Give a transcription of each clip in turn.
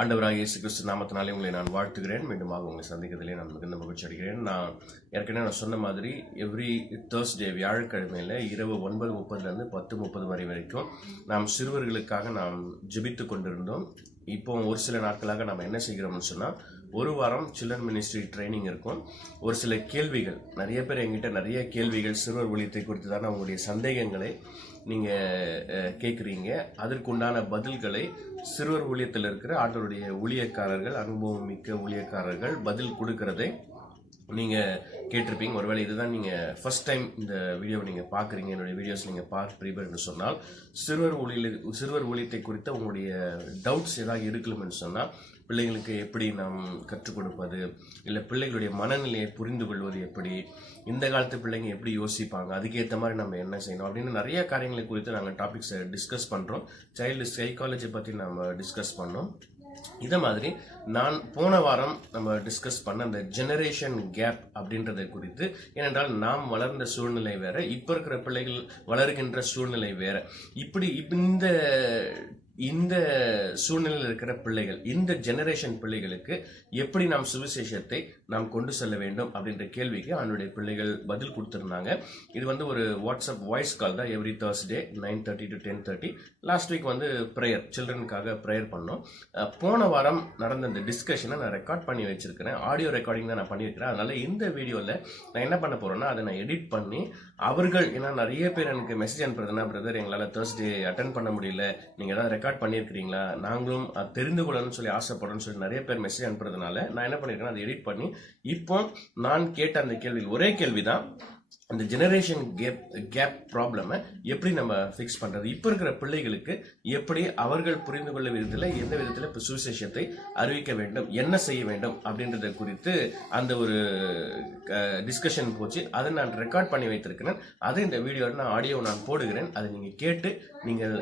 ஆண்டவராக இயேசு கிறிஸ்து நாமத்தினாலே உங்களை நான் வாழ்த்துகிறேன். மீண்டுமாக உங்களை சந்திக்கிறதிலே நான் மிகுந்த மகிழ்ச்சி அடைகிறேன். நான் ஏற்கனவே சொன்ன மாதிரி எவ்ரி தேர்ஸ்டே வியாழக்கிழமையில் இரவு 9:30 10:30 வரைக்கும் நாம் சிறுவர்களுக்காக நாம் ஜெபித்து கொண்டிருந்தோம். இப்போ ஒரு சில நாட்களாக நம்ம என்ன செய்கிறோம்னு சொன்னால், ஒரு வாரம் சில்ட்ரன் மினிஸ்ட்ரி ட்ரைனிங் இருக்கும். ஒரு சில கேள்விகள், நிறைய பேர் எங்கிட்ட நிறைய கேள்விகள் சிறுவர் ஊழியத்தை குறித்து தான் அவங்களுடைய சந்தேகங்களை நீங்கள் கேட்குறீங்க. அதற்குண்டான பதில்களை சிறுவர் ஊழியத்தில் இருக்கிற ஆண்டவருடைய ஊழியக்காரர்கள், அனுபவம் மிக்க ஊழியக்காரர்கள் பதில் கொடுக்கறதை நீங்கள் கேட்டிருப்பீங்க. ஒருவேளை இதுதான் நீங்கள் ஃபர்ஸ்ட் டைம் இந்த வீடியோவை நீங்கள் பார்க்குறீங்க, என்னுடைய வீடியோஸ் நீங்கள் பார்க்குறீங்க என்று சொன்னால், சிறுவர் ஊழியத்தை குறித்த உங்களுடைய டவுட்ஸ் ஏதாவது இருக்கணும்னு சொன்னால், பிள்ளைங்களுக்கு எப்படி நாம் கற்றுக் கொடுப்பது, இல்லை பிள்ளைகளுடைய மனநிலையை புரிந்து கொள்வது எப்படி, இந்த காலத்து பிள்ளைங்க எப்படி யோசிப்பாங்க, அதுக்கேற்ற மாதிரி நம்ம என்ன செய்யணும் அப்படின்னு நிறைய காரியங்களை குறித்து நாங்கள் டாபிக்ஸை டிஸ்கஸ் பண்ணுறோம். சைல்டு சைக்காலஜி பற்றி நம்ம டிஸ்கஸ் பண்ணோம். இதை மாதிரி நான் போன வாரம் நம்ம டிஸ்கஸ் பண்ண அந்த ஜெனரேஷன் கேப் அப்படின்றத குறித்து, ஏனென்றால் நாம் வளர்ந்த சூழ்நிலை வேற, இப்போ இருக்கிற பிள்ளைகள் வளர்கின்ற சூழ்நிலை வேற. இப்படி இந்த சூழ்நிலையில் இருக்கிற பிள்ளைகள், இந்த ஜெனரேஷன் பிள்ளைகளுக்கு எப்படி நாம் சுவிசேஷத்தை நாம் கொண்டு செல்ல வேண்டும் அப்படின்ற கேள்விக்கு அவனுடைய பிள்ளைகள் பதில் கொடுத்துருந்தாங்க. இது ஒரு வாட்ஸ்அப் வாய்ஸ் கால் தான். Every Thursday 9:30 to 10:30. Last week prayer, சில்ட்ரனுக்காக ப்ரேயர் பண்ணோம். போன வாரம் நடந்த இந்த டிஸ்கஷனை நான் ரெக்கார்ட் பண்ணி வச்சிருக்கிறேன். ஆடியோ ரெக்கார்டிங் தான் நான் பண்ணியிருக்கிறேன். அதனால இந்த வீடியோவில் நான் என்ன பண்ண போறேன்னா, அதை நான் எடிட் பண்ணி அவர்கள், ஏன்னா நிறைய பேர் எனக்கு மெசேஜ் அனுப்புறதுனா, பிரதர் எங்களால் தேர்ஸ்டே அட்டன் பண்ண முடியல, நீங்கள் ஏதாவது ரெக்கார்ட் பண்ணியிருக்கிறீங்களா, நாங்களும் தெரிந்து கொள்ளணும்னு சொல்லி ஆசைப்படுறோம்னு சொல்லி நிறைய பேர் மெசேஜ் அனுப்புறதுனால நான் என்ன பண்ணியிருக்கேன், அதை எடிட் பண்ணி இப்போ நான் கேட்ட அந்த கேள்வி, ஒரே கேள்விதான், அந்த ஜெனரேஷன் கேப் ப்ராப்ளமை எப்படி நம்ம ஃபிக்ஸ் பண்றது, இப்போ இருக்கிற பிள்ளைகளுக்கு எப்படி அவர்கள் புரிந்து கொள்ள விதத்தில், எந்த விதத்தில் சுவிசேஷத்தை அறிவிக்க வேண்டும், என்ன செய்ய வேண்டும் அப்படின்றத குறித்து அந்த ஒரு டிஸ்கஷன் போச்சு. அதை நான் ரெக்கார்ட் பண்ணி வைத்திருக்கிறேன். அதை இந்த வீடியோவில் நான் ஆடியோ நான் போடுகிறேன். அதை நீங்கள் கேட்டு நீங்கள்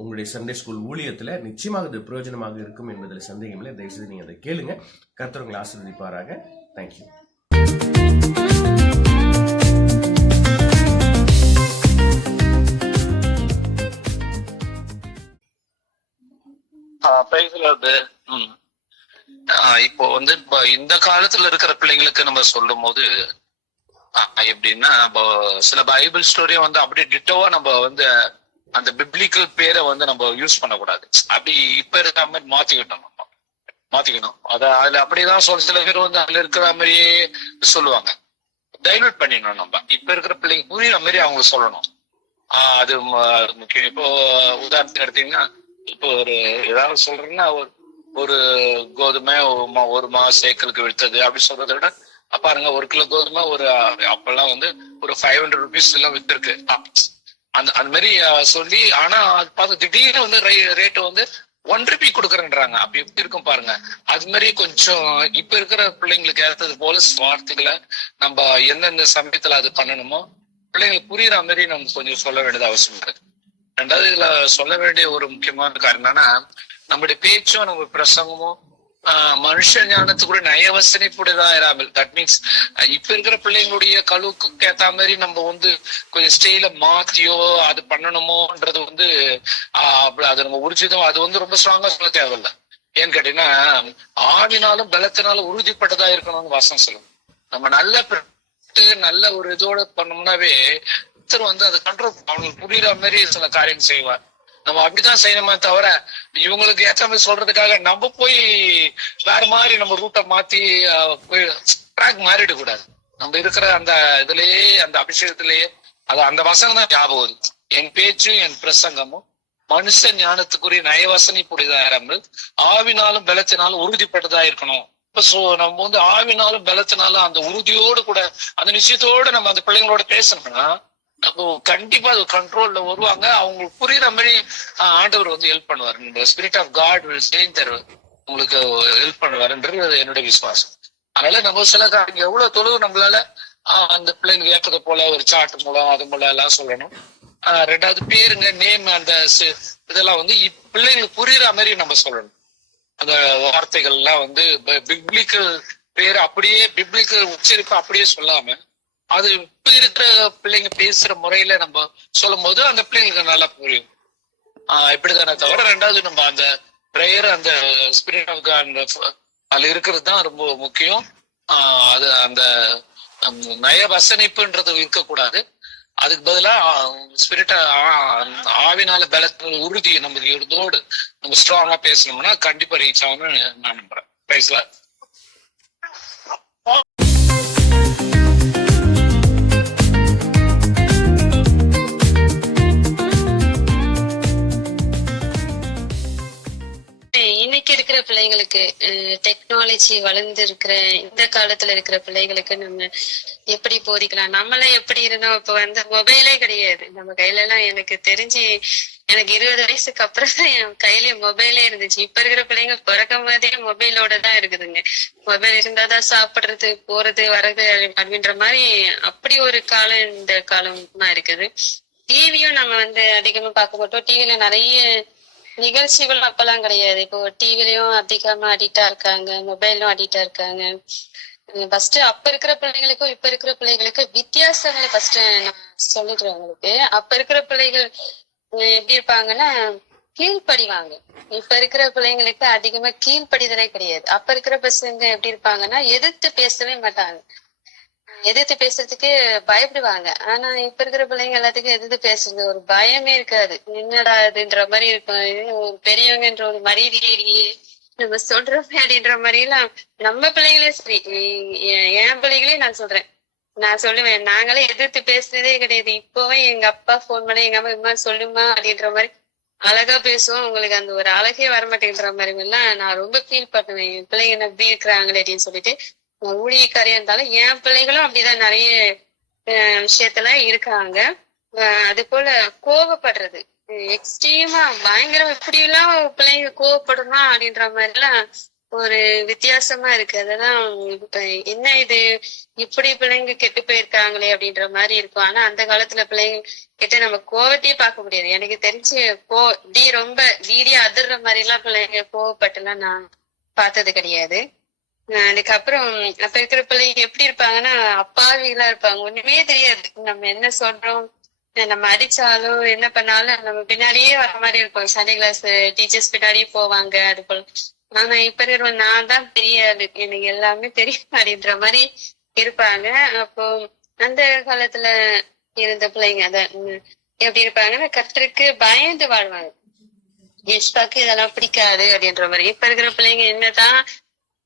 உங்களுடைய சண்டே ஸ்கூல் ஊழியத்தில் நிச்சயமாக இது பிரயோஜனமாக இருக்கும் என்பதில் சந்தேகமில்லை. தயவுசெய்து நீங்கள் அதை கேளுங்க. கர்த்தர் உங்களை ஆசீர்வதிப்பாராக. தேங்க்யூ. இப்போ இந்த காலத்துல இருக்கிற பிள்ளைங்களுக்கு நம்ம சொல்லும் போது எப்படின்னா, சில பைபிள் ஸ்டோரியை அப்படியே டிட்டோவா நம்ம அந்த பிப்ளிக்கல் பேரை நம்ம யூஸ் பண்ணக்கூடாது. அப்படி இப்ப இருக்கிற மாதிரி மாத்திக்கணும். அதுல அப்படிதான் சில பேர் அதுல இருக்கிற மாதிரியே சொல்லுவாங்க. டைலூட் பண்ணிடணும். நம்ம இப்ப இருக்கிற பிள்ளைங்க புரியுற மாதிரி அவங்க சொல்லணும். அது முக்கியம். இப்போ உதாரணத்துக்கு எடுத்தீங்கன்னா, இப்போ ஏதாவது சொல்றேன்னா, ஒரு கோதுமை ஒரு சேக்கலுக்கு விற்றது அப்படி சொல்றதை விட, பாருங்க, 1 கிலோ கோதுமை அப்பெல்லாம் ஒரு 500 rupees எல்லாம் வித்திருக்கு. அந்த மாதிரி சொல்லி, ஆனா அது பார்த்து திடீர்னு ரேட்டு 1 rupee கொடுக்குறேன்றாங்க. அப்படி எப்படி இருக்கும் பாருங்க. அது மாதிரி கொஞ்சம் இப்ப இருக்கிற பிள்ளைங்களுக்கு ஏற்றது போல வார்த்தைகளை நம்ம எந்தெந்த சமயத்துல அது பண்ணணுமோ பிள்ளைங்களுக்கு புரியுற மாதிரி நம்ம கொஞ்சம் சொல்ல வேண்டியது அவசியம் இருக்கு. ரெண்டாவது, இதுல சொல்ல வேண்டிய ஒரு முக்கியமான காரணம் என்னன்னா, நம்முடைய பேச்சும் நம்ம பிரசங்கமும் மனுஷ ஞானத்துக்குள்ள நயவசனைப்புடையதா இராமல், தட் மீன்ஸ் இப்ப இருக்கிற பிள்ளைங்களுடைய கழுவுக்கு ஏத்த மாதிரி நம்ம கொஞ்சம் ஸ்டைல மாத்தியோ அது பண்ணணுமோன்றது அது நம்ம உறுதிதம், அது ரொம்ப ஸ்ட்ராங்கா சொல்ல தேவையில்லை. ஏன்னு கேட்டீங்கன்னா, ஆவினாலும் பலத்தினாலும் உறுதிப்பட்டதா இருக்கணும்னு வாசம் சொல்லும். நம்ம நல்ல ஒரு இதோட பண்ணோம்னாவே அது கண்ட்ரோல், அவங்களுக்கு புரியுற மாதிரி சில காரியம் செய்வார். நம்ம அப்படிதான் செய்யணுமே தவிர, இவங்களுக்கு ஏற்ற மாதிரி சொல்றதுக்காக நம்ம போய் வேற மாதிரி நம்ம ரூட்டை மாத்தி போய் ட்ராக் மாறிட கூடாது. நம்ம இருக்கிற அந்த இதுலயே, அந்த அபிஷேகத்திலேயே அந்த வசனம் தான் ஞாபகம். என் பேச்சும் என் பிரசங்கமும் மனுஷ ஞானத்துக்குரிய நயவசனி புரிதா இராமல் ஆவினாலும் பலத்தினாலும் உறுதிப்பட்டதா இருக்கணும். நம்ம ஆவினாலும் பலத்தினாலும் அந்த உறுதியோடு கூட அந்த விஷயத்தோட நம்ம அந்த பிள்ளைங்களோட பேசணும்னா, அப்போ கண்டிப்பா அது கண்ட்ரோல்ல வருவாங்க. அவங்களுக்கு புரியுற மாதிரி ஆண்டவர் ஹெல்ப் பண்ணுவாரு. Spirit of God will change தர், உங்களுக்கு ஹெல்ப் பண்ணுவாருன்றது என்னுடைய விசுவாசம். அதனால நம்ம சில காரியங்கள் எவ்வளவு தொழுவு நம்மளால அந்த பிள்ளைங்க ஏற்றது போல ஒரு சாட்டு மூலம் அது மூலம் எல்லாம் சொல்லணும். ரெண்டாவது, பேருங்க, நேம், அந்த இதெல்லாம் பிள்ளைங்களுக்கு புரியுற மாதிரி நம்ம சொல்லணும். அந்த வார்த்தைகள் எல்லாம் பிப்ளிக்கல் பேரு அப்படியே, பிப்ளிக்கல் உச்சரிப்பு அப்படியே சொல்லாம, அது இப்ப இருக்கிற பிள்ளைங்க பேசுற முறையில நம்ம சொல்லும் போது அந்த பிள்ளைங்களுக்கு நல்லா புரியும். இப்படித்தானே தவிர, ரெண்டாவது நம்ம அந்த ப்ரேயர் அந்த ஸ்பிரிட் ஆஃப் காட் அதுல இருக்கிறது தான் ரொம்ப முக்கியம். அது அந்த நய வசனிப்புன்றது இருக்கக்கூடாது. அதுக்கு பதிலா ஸ்பிரிட்டா ஆவினால பலத்தின் உறுதி நமக்கு இருந்தோடு நம்ம ஸ்ட்ராங்கா பேசணும்னா கண்டிப்பா ரீச் ஆகும்னு நான் நம்புறேன். பிரைஸ்ல இன்னைக்கு இருக்கிற பிள்ளைங்களுக்கு டெக்னாலஜி வளர்ந்து இருக்கிற இந்த காலத்துல இருக்கிற பிள்ளைங்களுக்கு நம்ம எப்படி போதிக்கலாம்? நம்மளே எப்படி இருந்தோம்? இப்ப வந்து மொபைலே கிடையாது நம்ம கையில எல்லாம். எனக்கு தெரிஞ்சு எனக்கு 20 வயசுக்கு அப்புறம் தான் என் கையில மொபைலே இருந்துச்சு. இப்ப இருக்கிற பிள்ளைங்க பிறக்க மாதிரியே மொபைலோட தான் இருக்குதுங்க. மொபைல் இருந்தாதான் சாப்பிடுறது, போறது, வர்றது அப்படின்ற மாதிரி அப்படி ஒரு காலம் இந்த காலமா இருக்குது. டிவியும் நம்ம வந்து அதிகமா பார்க்க மாட்டோம். டிவில நிறைய நிகழ்ச்சிகள் அப்பெல்லாம் கிடையாது. இப்போ டிவிலயும் அதிகமா அடிக்டா இருக்காங்க, மொபைலும் அடிக்டா இருக்காங்க. ஃபர்ஸ்ட் அப்ப இருக்கிற பிள்ளைங்களுக்கும் இப்ப இருக்கிற வித்தியாசங்களை ஃபர்ஸ்ட் நான் சொல்லிடுறேன் உங்களுக்கு. அப்ப இருக்கிற பிள்ளைகள் எப்படி இருப்பாங்கன்னா கீழ்ப்படிவாங்க. இப்ப இருக்கிற பிள்ளைங்களுக்கு அதிகமா கீழ்ப்படிதலே கிடையாது. அப்ப இருக்கிற பசங்க எப்படி இருப்பாங்கன்னா எதிர்த்து பேசவே மாட்டாங்க, எதிர்த்து பேசுறதுக்கு பயப்படுவாங்க. ஆனா இப்ப இருக்கிற பிள்ளைங்க எல்லாத்துக்கும் எதிர்த்து பேசுறது ஒரு பயமே இருக்காது. என்னடா இதுன்ற மாதிரி இருக்கும். ஒரு பெரியவங்கன்ற ஒரு மரியாதையே இல்லையே நம்ம சொல்றோமே அப்படின்ற மாதிரி எல்லாம் நம்ம பிள்ளைகளே சரி, என் பிள்ளைகளே நான் சொல்லுவேன், நாங்களே எதிர்த்து பேசுறதே கிடையாது. இப்பவே எங்க அப்பா போன் பண்ணி எங்க அம்மா சொல்லுமா அப்படின்ற மாதிரி அழகா பேசுவோம். உங்களுக்கு அந்த ஒரு அழகே வரமாட்டேங்கிற மாதிரி எல்லாம் நான் ரொம்ப ஃபீல் பண்ணுவேன். என் பிள்ளைங்க நம்பி இருக்கிறாங்களே அப்படின்னு சொல்லிட்டு. ஊழியக்காரியா இருந்தாலும் என் பிள்ளைகளும் அப்படிதான் நிறைய விஷயத்துல இருக்காங்க. அது போல கோவப்படுறது எக்ஸ்ட்ரீமா பயங்கரம், இப்படி எல்லாம் பிள்ளைங்க கோவப்படுமா அப்படின்ற மாதிரி எல்லாம் ஒரு வித்தியாசமா இருக்கு. அதெல்லாம் இப்ப என்ன இது இப்படி பிள்ளைங்க கெட்டு போயிருக்காங்களே அப்படின்ற மாதிரி இருக்கும். ஆனா அந்த காலத்துல பிள்ளைங்க கிட்ட நம்ம கோவத்தையே பார்க்க முடியாது. எனக்கு தெரிஞ்சு ரொம்ப வீடியோ அதிர்ற மாதிரி எல்லாம் பிள்ளைங்க கோவப்பட்டுலாம் நான் பார்த்தது கிடையாது. அதுக்கப்புறம் அப்ப இருக்கிற பிள்ளைங்க எப்படி இருப்பாங்கன்னா அப்பாவிகளா இருப்பாங்க. ஒண்ணுமே தெரியாது. நம்ம என்ன சொல்றோம், நம்ம அடிச்சாலும் என்ன பண்ணாலும் நம்ம பின்னாடியே வர மாதிரி இருக்கும். சண்டே கிளாஸ் டீச்சர்ஸ் பின்னாடியே போவாங்க. அது போல. ஆனா இப்ப இருக்கிற நான் தான் தெரியாது, எனக்கு எல்லாமே தெரியும் அப்படின்ற மாதிரி இருப்பாங்க. அப்போ அந்த காலத்துல இருந்த பிள்ளைங்க அதான் எப்படி இருப்பாங்கன்னா கர்த்தருக்கு பயந்து வாழ்வாங்க. இஷ்டாக்கு இதெல்லாம் பிடிக்காது அப்படின்ற மாதிரி. இப்ப இருக்கிற பிள்ளைங்க என்னதான்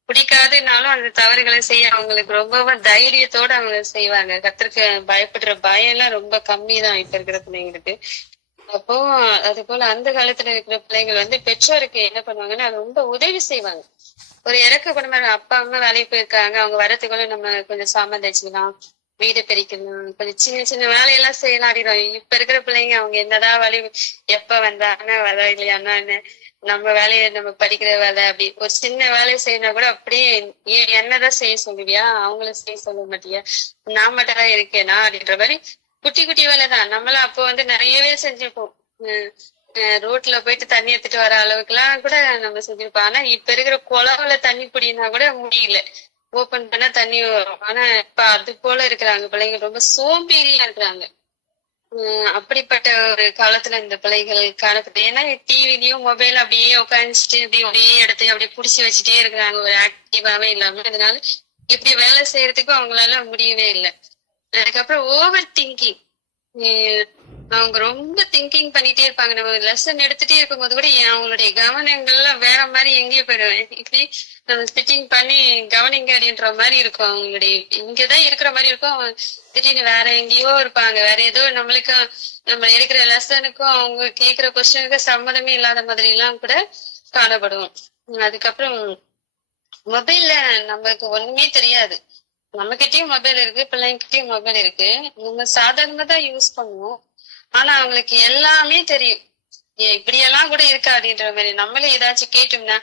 பிடிக்காதுனாலும் அந்த தவறுகளை செய்ய அவங்களுக்கு ரொம்ப தைரியத்தோட அவங்க செய்வாங்க. கர்த்தருக்கு பயப்படுற பயம் எல்லாம் ரொம்ப கம்மி தான் இப்ப இருக்கிற பிள்ளைங்களுக்கு. அப்போ அது போல அந்த காலத்துல இருக்கிற பிள்ளைகள் வந்து பெற்றோருக்கு என்ன பண்ணுவாங்கன்னா ரொம்ப உதவி செய்வாங்க. ஒரு இறக்க குடும்பம், அப்பா அம்மா வேலைக்கு போயிருக்காங்க, அவங்க வரத்துக்குள்ள நம்ம கொஞ்சம் சாமான் தைச்சுக்கலாம், வீடு பெருக்கலாம், கொஞ்சம் சின்ன சின்ன வேலையெல்லாம் செய்யலாம் அப்படின்றாங்க. இப்ப இருக்கிற பிள்ளைங்க அவங்க என்னதான் வேலை, எப்ப வந்தாங்கன்னா வர இல்லையான்னா என்ன, நம்ம வேலையை நம்ம படிக்கிற வேலை அப்படி ஒரு சின்ன வேலையை செய்யணும் கூட அப்படியே என்னதான் செய்ய சொல்லுவியா, அவங்கள செய்ய சொல்ல மாட்டியா, நான் மட்டும் தான் இருக்கேனா அப்படின்ற மாதிரி குட்டி குட்டி வேலைதான். நம்மளும் அப்போ வந்து நிறையவே செஞ்சிருப்போம். ரோட்ல போயிட்டு தண்ணி எடுத்துட்டு வர அளவுக்கு எல்லாம் கூட நம்ம செஞ்சிருப்போம். ஆனா இப்ப இருக்கிற குளவுல தண்ணி குடினா கூட முடியல, ஓபன் பண்ணா தண்ணி வரும். ஆனா இப்ப அது போல இருக்கிறாங்க பிள்ளைங்க, ரொம்ப சோம்பேறியா இருக்கிறாங்க. அப்படிப்பட்ட ஒரு காலத்துல இந்த பிள்ளைகள் காணப்படுது. ஏன்னா டிவிலயும் மொபைல் அப்படியே உட்காந்துட்டு இப்படி ஒரே இடத்துல அப்படியே புடிச்சு வச்சுட்டே இருக்கிறாங்க, ஒரு ஆக்டிவாவே இல்லாம. அதனால இப்படி வேலை செய்யறதுக்கும் அவங்களால முடியவே இல்லை. அதுக்கப்புறம் ஓவர் திங்கிங், அவங்க ரொம்ப திங்கிங் பண்ணிட்டே இருப்பாங்க. நம்ம லெசன் எடுத்துட்டே இருக்கும்போது கூட அவங்களுடைய கவனங்கள்லாம் வேற மாதிரி எங்கேயோ போயிடுவேன். இப்படி நம்ம ஸ்பிட்டிங் பண்ணி கவனிங்க அப்படின்ற மாதிரி இருக்கும். அவங்களுடைய இங்கதான் இருக்கிற மாதிரி இருக்கும், திடீர்னு வேற எங்கேயோ இருப்பாங்க. வேற ஏதோ நம்மளுக்கு நம்ம எடுக்கிற லெசனுக்கும் அவங்க கேட்கிற கொஸ்டினுக்கும் சம்மதமே இல்லாத மாதிரி எல்லாம் கூட காணப்படும். அதுக்கப்புறம் மொபைல்ல நம்மளுக்கு ஒண்ணுமே தெரியாது. நம்ம கிட்டயும் மொபைல் இருக்கு, பிள்ளைங்கிட்டயும் மொபைல் இருக்கு. நம்ம சாதாரணமா தான் யூஸ் பண்ணுவோம். ஆனா அவங்களுக்கு எல்லாமே தெரியும். இப்படியெல்லாம் கூட இருக்கா அப்படின்ற மாதிரி. நம்மளே ஏதாச்சும் கேட்டோம்னா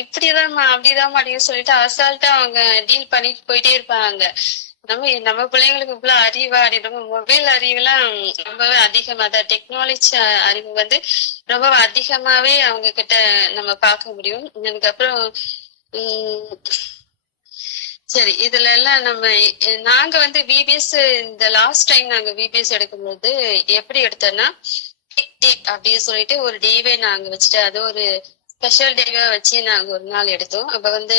இப்படிதான்மா அப்படிதான் அப்படின்னு சொல்லிட்டு அசால்ட்டா அவங்க டீல் பண்ணிட்டு போயிட்டே இருப்பாங்க. நம்ம பிள்ளைங்களுக்கு இவ்வளவு அறிவா அப்படின்ற மொபைல் அறிவுலாம் ரொம்பவே அதிகமா தான், டெக்னாலஜி அறிவு வந்து ரொம்ப அதிகமாவே அவங்க கிட்ட நம்ம பார்க்க முடியும். அதுக்கப்புறம் சரி, இதுல எல்லாம் நாங்க வந்து விபிஎஸ் இந்த லாஸ்ட் டைம் நாங்க விபிஎஸ் எடுக்கும்போது எப்படி எடுத்தோம்னா அப்படின்னு சொல்லிட்டு ஒரு டேவே நாங்க வச்சுட்டு அது ஒரு ஸ்பெஷல் டேவா வச்சு நாங்க ஒரு நாள் எடுத்தோம். அப்ப வந்து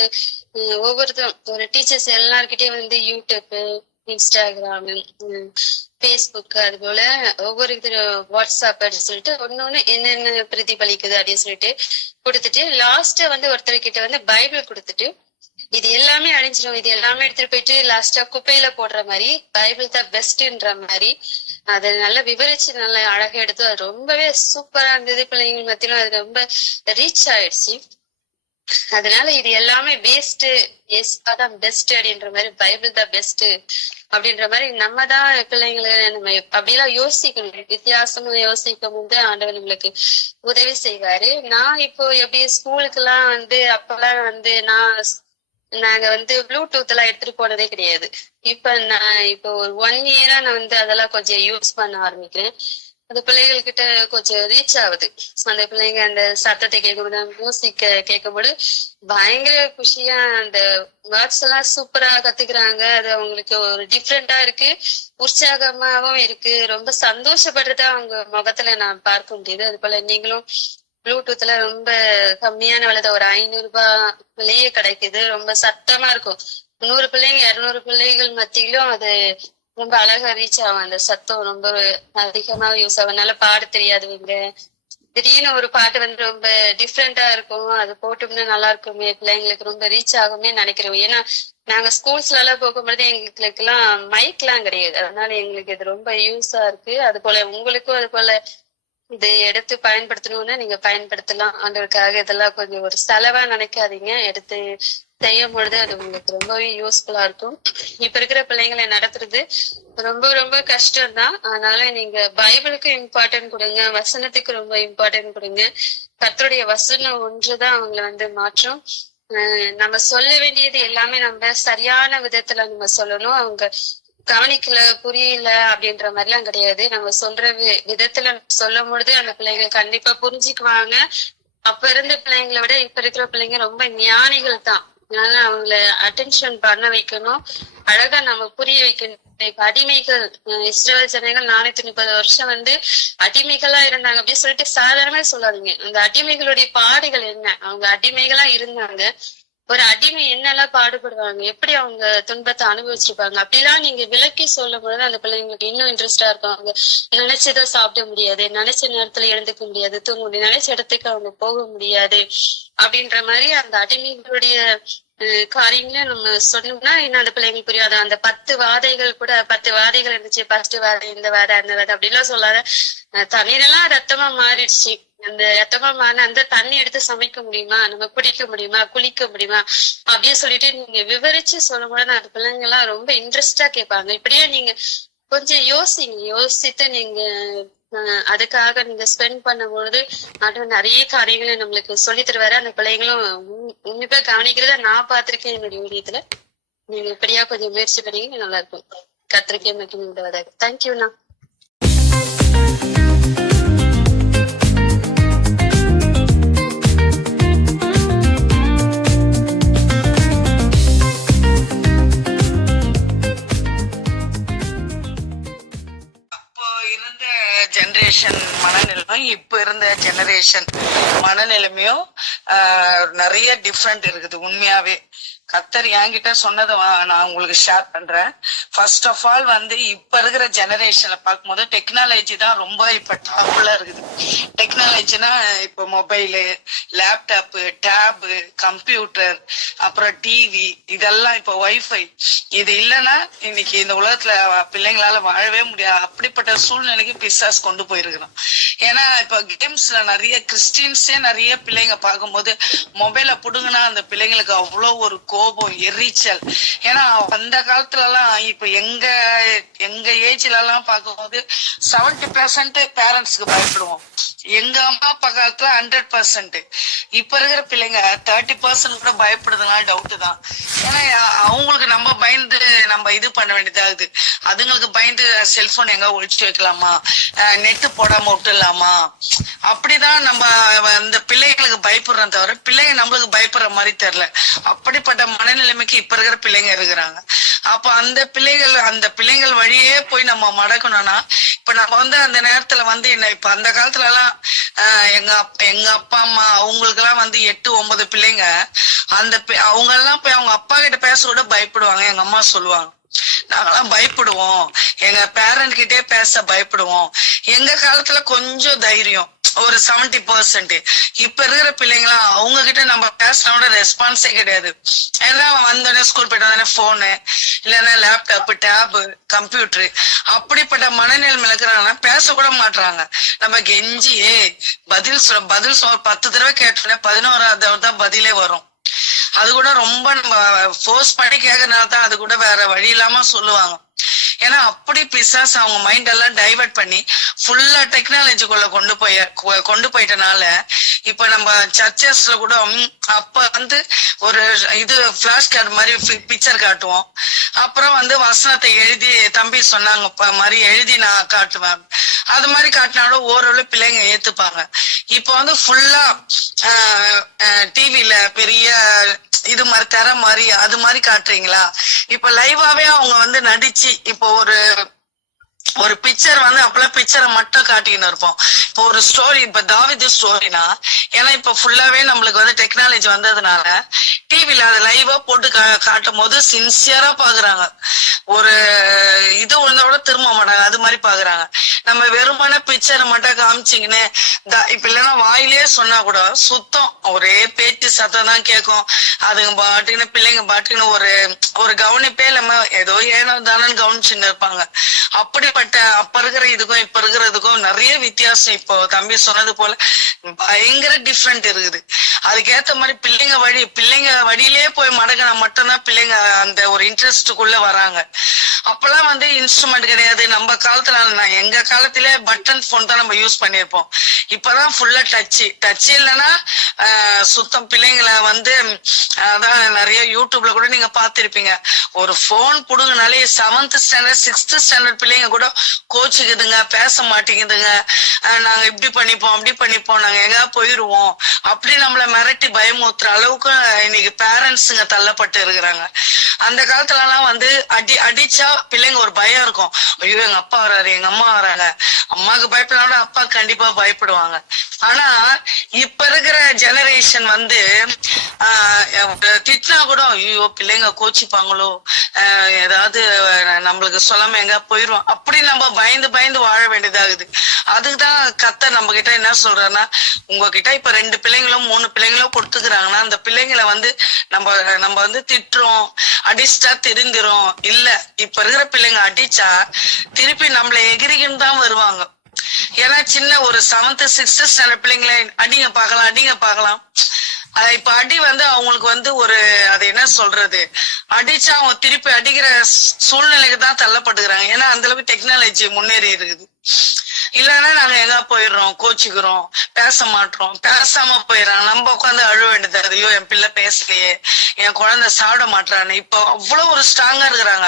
ஒவ்வொருத்தரும் ஒரு டீச்சர்ஸ் எல்லார்கிட்டயும் வந்து யூடியூப், இன்ஸ்டாகிராம், பேஸ்புக், அது போல ஒவ்வொரு வாட்ஸ்அப் அப்படின்னு சொல்லிட்டு ஒன்னொன்னு என்னென்ன பிரதிபலிக்குது அப்படின்னு சொல்லிட்டு கொடுத்துட்டு, லாஸ்டா வந்து ஒருத்தர்கிட்ட வந்து பைபிள் கொடுத்துட்டு, இது எல்லாமே அழிஞ்சிடும், இது எல்லாமே எடுத்துட்டு போயிட்டு லாஸ்டா குப்பையில போடுற மாதிரி பைபிள் தான் பெஸ்ட்ன்ற மாதிரி அதை நல்லா விவரிச்சு நல்லா அழகா எடுத்து அது ரொம்பவே சூப்பரா இருந்தது. பிள்ளைங்க மத்தியிலும் அது ரொம்ப ரீச் ஆயிடுச்சு. அதனால இது எல்லாமே வேஸ்ட், தான் பெஸ்ட் அப்படின்ற மாதிரி பைபிள் தான் பெஸ்ட் அப்படின்ற மாதிரி நம்ம தான் பிள்ளைங்களை நம்ம அப்படியெல்லாம் யோசிக்கணும். வித்தியாசமா யோசிக்கும் போது ஆண்டவர் நம்மளுக்கு உதவி செய்வாரு. நான் இப்போ எப்படி ஸ்கூலுக்கு எல்லாம் வந்து அப்பெல்லாம் வந்து நாங்க வந்து ப்ளூடூத் எல்லாம் எடுத்துட்டு போனதே கிடையாது. இப்போ ஒரு 1 இயரா நான் வந்து அதெல்லாம் கொஞ்சம் யூஸ் பண்ண ஆரம்பிக்கிறேன். அந்த பிள்ளைகள்கிட்ட கொஞ்சம் ரீச் ஆகுது. அந்த பிள்ளைங்க அந்த சத்தத்தை கேட்கும்போது, மியூசிக் கேட்கும்போது பயங்கர குஷியா அந்த வேர்ட்ஸ் எல்லாம் சூப்பரா கத்துக்கிறாங்க. அது அவங்களுக்கு ஒரு டிஃப்ரெண்டா இருக்கு, உற்சாகமாவும் இருக்கு, ரொம்ப சந்தோஷப்படுறதா அவங்க முகத்துல நான் பார்க்க முடியுது. அது போல நீங்களும் ப்ளூடூத்ல ரொம்ப கம்மியான விலைத ஒரு 500 ரூபாயிலேயே கிடைக்குது. ரொம்ப சத்தமா இருக்கும். 100 பிள்ளைங்க 200 பிள்ளைகள் மத்தியிலும் அது ரொம்ப அழகா ரீச் ஆகும். அந்த சத்தம் ரொம்ப அதிகமா யூஸ் ஆகும். நல்லா பாட தெரியாதவங்க திடீர்னு ஒரு பாட்டு வந்து ரொம்ப டிஃப்ரெண்டா இருக்கும், அது போட்டோம்னா நல்லா இருக்குமே, பிள்ளைங்களுக்கு ரொம்ப ரீச் ஆகுமே நினைக்கிறோம். ஏன்னா நாங்க ஸ்கூல்ஸ்ல எல்லாம் போகும்போது எங்களுக்கு எல்லாம் மைக் எல்லாம் கிடையாது. அதனால எங்களுக்கு இது ரொம்ப யூஸா இருக்கு. அது போல உங்களுக்கும் அது போல இதை எடுத்து பயன்படுத்தணும்னா நீங்க பயன்படுத்தலாம். ஆண்டவருக்காக இதெல்லாம் கொஞ்சம் ஒரு செலவா நினைக்காதீங்க. எடுத்து செய்யும் பொழுது அது உங்களுக்கு ரொம்பவே யூஸ்ஃபுல்லா இருக்கும். இப்ப இருக்கிற பிள்ளைங்களை நடத்துறது ரொம்ப ரொம்ப கஷ்டம்தான். அதனால நீங்க பைபிளுக்கு இம்பார்ட்டன்ட் கொடுங்க, வசனத்துக்கு ரொம்ப இம்பார்ட்டன்ட் கொடுங்க. கர்த்தருடைய வசனம் ஒன்றுதான் அவங்களை வந்து மாற்றும். நம்ம சொல்ல வேண்டியது எல்லாமே நம்ம சரியான விதத்துல நம்ம சொல்லணும். அவங்க கவனிக்கல, புரியல அப்படின்ற மாதிரி எல்லாம் கிடையாது. நம்ம சொல்ற விதத்துல சொல்லும் பொழுது அந்த பிள்ளைங்க கண்டிப்பா புரிஞ்சுக்குவாங்க. அப்ப இருந்த பிள்ளைங்களை விட இப்ப இருக்கிற பிள்ளைங்க ரொம்ப ஞானிகள் தான். அதனால அவங்கள அட்டென்ஷன் பண்ண வைக்கணும், அழகா நம்ம புரிய வைக்கணும். இப்ப அடிமைகள், இஸ்ரவேல் ஜனங்கள் 430 வருஷம் வந்து அடிமைகளா இருந்தாங்க அப்படின்னு சொல்லிட்டு சாதாரணமா சொல்லாதீங்க. அந்த அடிமைகளுடைய பாடுகள் என்ன, அவங்க அடிமைகளா இருந்தாங்க. ஒரு அடிமை என்னெல்லாம் பாடுபடுவாங்க, எப்படி அவங்க துன்பத்தை அனுபவிச்சிருப்பாங்க, அப்படிலாம் நீங்க விளக்கி சொல்லும் பொழுது அந்த பிள்ளைங்களுக்கு இன்னும் இன்ட்ரெஸ்டா இருக்கும். அவங்க நினைச்சதான் சாப்பிட முடியாது, நினைச்ச நேரத்துல எழுந்துக்க முடியாது, தூங்க முடியாது, நினைச்ச இடத்துக்கு அவங்க போக முடியாது அப்படின்ற மாதிரி அந்த அடிமைகளுடைய காரியங்கள நம்ம சொன்னோம்னா இன்னும் அந்த பிள்ளைங்களுக்கு புரியாது. அந்த 10 வாதைகள் கூட 10 வாதைகள் இருந்துச்சு, ஃபர்ஸ்ட் வாதை, இந்த வாதை, அந்த வாதை அப்படிலாம் சொல்லாத. தண்ணீரெல்லாம் ரத்தமா மாறிடுச்சு. அந்த ரத்தமா மாறின அந்த தண்ணி எடுத்து சமைக்க முடியுமா, நம்ம குடிக்க முடியுமா, குளிக்க முடியுமா அப்படின்னு சொல்லிட்டு நீங்க விவரிச்சு சொல்லும் போது அந்த பிள்ளைங்க எல்லாம் ரொம்ப இன்ட்ரெஸ்டா கேட்பாங்க. இப்படியே நீங்க கொஞ்சம் யோசித்து நீங்க அதுக்காக நீங்க ஸ்பெண்ட் பண்ணும்பொழுது அது நிறைய காரியங்களை நம்மளுக்கு சொல்லி தருவாரு. அந்த பிள்ளைங்களும் உன்னிப்பா கவனிக்கிறத நான் பார்த்திருக்கேன் என்னுடைய ஊழியத்துல. நீங்க இப்படியா கொஞ்சம் முயற்சி பண்ணீங்க நல்லா இருக்கும். கத்திரிக்கை மட்டும் உண்டாவதாக. தேங்க்யூண்ணா. ஜெனரேஷன் மனநிலைமையும் இப்ப இருந்த ஜெனரேஷன் மனநிலைமையும் நிறைய டிஃப்ரெண்ட் இருக்குது. உண்மையாவே கர்த்தர் என்கிட்ட சொன்னதை நான் உங்களுக்கு ஷேர் பண்றேன். ஃபர்ஸ்ட் ஆஃப் ஆல் வந்து இப்ப இருக்கிற ஜெனரேஷன்ல பார்க்கும்போது டெக்னாலஜி தான் ரொம்ப இப்ப டாப்ல இருக்குது. டெக்னாலஜினா இப்ப மொபைலு, லேப்டாப்பு, டேபு, கம்ப்யூட்டர், அப்புறம் டிவி, இதெல்லாம் இப்ப வைஃபை. இது இல்லைன்னா இன்னைக்கு இந்த உலகத்துல பிள்ளைங்களால வாழவே முடியாது. அப்படிப்பட்ட சூழ்நிலைக்கு பிசாஸ் கொண்டு போயிருக்கிறோம். ஏன்னா இப்ப கேம்ஸ்ல நிறைய கிறிஸ்டின்ஸே நிறைய பிள்ளைங்க பார்க்கும்போது மொபைலை புடுங்கினா அந்த பிள்ளைங்களுக்கு அவ்வளவு ஒரு கோபம், எரிச்சல். ஏன்னா அந்த காலத்துல எல்லாம் இப்ப எங்க ஏஜ்ல எல்லாம் பார்க்கும்போது 70% பேரண்ட்ஸ்க்கு பயப்படுவோம். எங்க அம்மா அப்பா காலத்துல 100%. இப்ப இருக்கிற பிள்ளைங்க 30% கூட பயப்படுதுன்னா டவுட் தான். ஏன்னா அவங்களுக்கு நம்ம பயந்து நம்ம இது பண்ண வேண்டியதாகுது. அதுங்களுக்கு பயந்து செல்போன் எங்க ஒழிச்சு வைக்கலாமா, நெட்டு போடாம விட்டுலாமா, அப்படிதான் நம்ம அந்த பிள்ளைங்களுக்கு பயப்படுறோம் தவிர பிள்ளைங்க நம்மளுக்கு பயப்படுற மாதிரி தெரியல. அப்படிப்பட்ட மனநிலைமைக்கு இப்ப இருக்கிற பிள்ளைங்க இருக்கிறாங்க. அப்ப அந்த பிள்ளைகள் வழியே போய் நம்ம மடக்கணும்னா இப்ப நம்ம வந்து அந்த நேரத்துல வந்து என்ன, இப்ப அந்த காலத்துல எல்லாம் எங்க அப்பா அம்மா அவங்களுக்கு எல்லாம் வந்து 8-9 பிள்ளைங்க. அந்த அவங்க எல்லாம் போய் அவங்க அப்பா கிட்ட பேச கூட பயப்படுவாங்க. எங்க அம்மா சொல்லுவாங்க, நாங்கெல்லாம் பயப்படுவோம், எங்க பேரண்ட் கிட்டே பேச பயப்படுவோம். எங்க காலத்துல கொஞ்சம் தைரியம் ஒரு 70%. இப்ப இருக்கிற பிள்ளைங்களா அவங்க கிட்ட நம்ம பேசினோட ரெஸ்பான்ஸே கிடையாது. ஏன்னா வந்தோடனே ஸ்கூல் போயிட்டு வந்தோடனே போனு, இல்லைன்னா லேப்டாப், டேபு, கம்ப்யூட்டரு, அப்படிப்பட்ட மனநிலைமையில இருக்கிறாங்கன்னா பேசக்கூட மாட்டாங்க. நம்ம கெஞ்சியே பதில் 10 தடவை கேட்டோன்னே 11வது தான் பதிலே வரும். அது கூட ரொம்ப நம்ம ஃபோர்ஸ் பண்ணி கேட்கறதுனால தான் அது கூட வேற வழி இல்லாம சொல்லுவாங்க. ஏன்னா அப்படி பிசாஸ் அவங்க மைண்ட் எல்லாம் டைவர்ட் பண்ணி ஃபுல்லா டெக்னாலஜிக்குள்ள கொண்டு போயிட்டனால இப்ப நம்ம சர்ச்சஸ்ல கூட அப்ப வந்து ஒரு இது பிளாஷ் கார்டு மாதிரி பிக்சர் காட்டுவோம். அப்புறம் வந்து வசனத்தை எழுதி தம்பி சொன்னாங்க மாதிரி எழுதி நான் காட்டுவேன். அது மாதிரி காட்டினாலும் ஓரளவு பிள்ளைங்க ஏத்துப்பாங்க. இப்ப வந்து ஃபுல்லா டிவில பெரிய இது மாதிரி தர மாதிரி அது மாதிரி காட்டுறீங்களா? இப்ப லைவாவே அவங்க வந்து நடிச்சு இப்போ ஒரு பிக்சர் வந்து அப்பெல்லாம் பிக்சரை மட்டும் காட்டின்னு இருப்போம். இப்போ ஒரு ஸ்டோரி, இப்ப தாவீது ஸ்டோரினா, ஏன்னா இப்ப ஃபுல்லாவே நம்மளுக்கு வந்து டெக்னாலஜி வந்ததுனால டிவில அதை லைவா போட்டு காட்டும் போது சின்சியரா பாக்குறாங்க. ஒரு இது விழுந்தோட திரும்ப மாட்டாங்க, அது மாதிரி பாக்குறாங்க. நம்ம வெறுமான பிக்சரை மட்டும் காமிச்சிங்கன்னு இப்ப இல்லைன்னா வாயிலே சொன்னா கூட சுத்தம் ஒரே பேச்சு சத்தம் தான் கேட்கும். அதுங்க பாட்டுக்குன்னு பிள்ளைங்க பாட்டுக்குன்னு ஒரு கவனிப்பே இல்லாம ஏதோ ஏனோ தானன்னு கவனிச்சுன்னு இருப்பாங்க. அப்படிப்பட்ட அப்ப இருக்கிற இதுக்கும் இப்ப இருக்கிறதுக்கும் நிறைய வித்தியாசம். இப்போ தம்பி சொன்னது போல பயங்கர டிஃப்ரெண்ட் இருக்குது. அதுக்கேத்த மாதிரி பிள்ளைங்க வழியிலே போய் மடங்கினா மட்டும்தான் பிள்ளைங்க அந்த ஒரு இன்ட்ரெஸ்டுக்குள்ள வராங்க. அப்பெல்லாம் வந்து இன்ஸ்ட்ருமெண்ட் கிடையாது. நம்ம காலத்துல எங்க காலத்திலே பட்டன் போன் தான் நம்ம யூஸ் பண்ணிருப்போம். இப்பதான் ஃபுல்லா டச் இல்லைன்னா சுத்தம் பிள்ளைங்களை வந்து அதான் நிறைய யூடியூப்ல கூட நீங்க பாத்திருப்பீங்க. ஒரு phone புடுங்கினாலே 7th standard 6th standard பிள்ளைங்க கூட கோச்சுக்குதுங்க, பேச மாட்டேங்குதுங்க. நாங்க இப்படி பண்ணிப்போம் அப்படி பண்ணிப்போம், நாங்க எங்க போயிருவோம் அப்படி நம்மள மிரட்டி பயமுறுத்துற அளவுக்கு இன்னைக்கு பேரண்ட்ஸுங்க தள்ளப்பட்டு இருக்கிறாங்க. அந்த காலத்துல எல்லாம் வந்து அடிச்சா பிள்ளைங்க ஒரு பயம் இருக்கும். ஐயோ எங்க அப்பா வராரு, எங்க அம்மா வராங்க. அம்மாவுக்கு பயப்படாம அப்பா கண்டிப்பா பயப்படுவாங்க. ஆனா இப்ப இருக்கிற ஜெனரேஷன் வந்து திட்டினா கூட ஐயோ பிள்ளைங்க கோச்சிப்பாங்களோ, ஏதாவது நம்மளுக்கு சொல்லாம எங்க போயிரும், அப்படி நம்ம பயந்து வாழ வேண்டியதாகுது. அதுக்குதான் கர்த்தர் நம்ம கிட்ட என்ன சொல்றாருன்னா, உங்ககிட்ட இப்ப 2 பிள்ளைங்களோ 3 பிள்ளைங்களோ கொடுத்துக்கிறாங்கன்னா அந்த பிள்ளைங்களை வந்து நம்ம வந்து திட்டுறோம், அடிச்சா திருந்திரும். இல்ல, இப்ப இருக்கிற பிள்ளைங்க அடிச்சா திருப்பி நம்மள எகிரிக்கின்னு தான் வருவாங்க. ஏன்னா சின்ன ஒரு 7th 6th ஸ்டாண்டர்ட் பிள்ளைங்களை அடிங்க பார்க்கலாம். இப்ப அடி வந்து அவங்களுக்கு வந்து அது என்ன சொல்றது, அடிச்சா அவங்க திருப்பி அடிக்கிற சூழ்நிலைக்கு தான் தள்ளப்பட்டுக்கிறாங்க. ஏன்னா அந்த அளவுக்கு டெக்னாலஜி முன்னேறி இருக்குது. இல்லைன்னா நாங்க எங்க போயிடுறோம், கோச்சிக்கிறோம், பேச மாட்டோம், பேசாம போயிடறாங்க. நம்ம உட்காந்து அழுவ வேண்டியது. ஐயோ என் பிள்ளை பேசலையே, என் குழந்தை சாப்பிட மாட்டான்னு. இப்போ அவ்வளவு ஒரு ஸ்ட்ராங்கா இருக்கிறாங்க.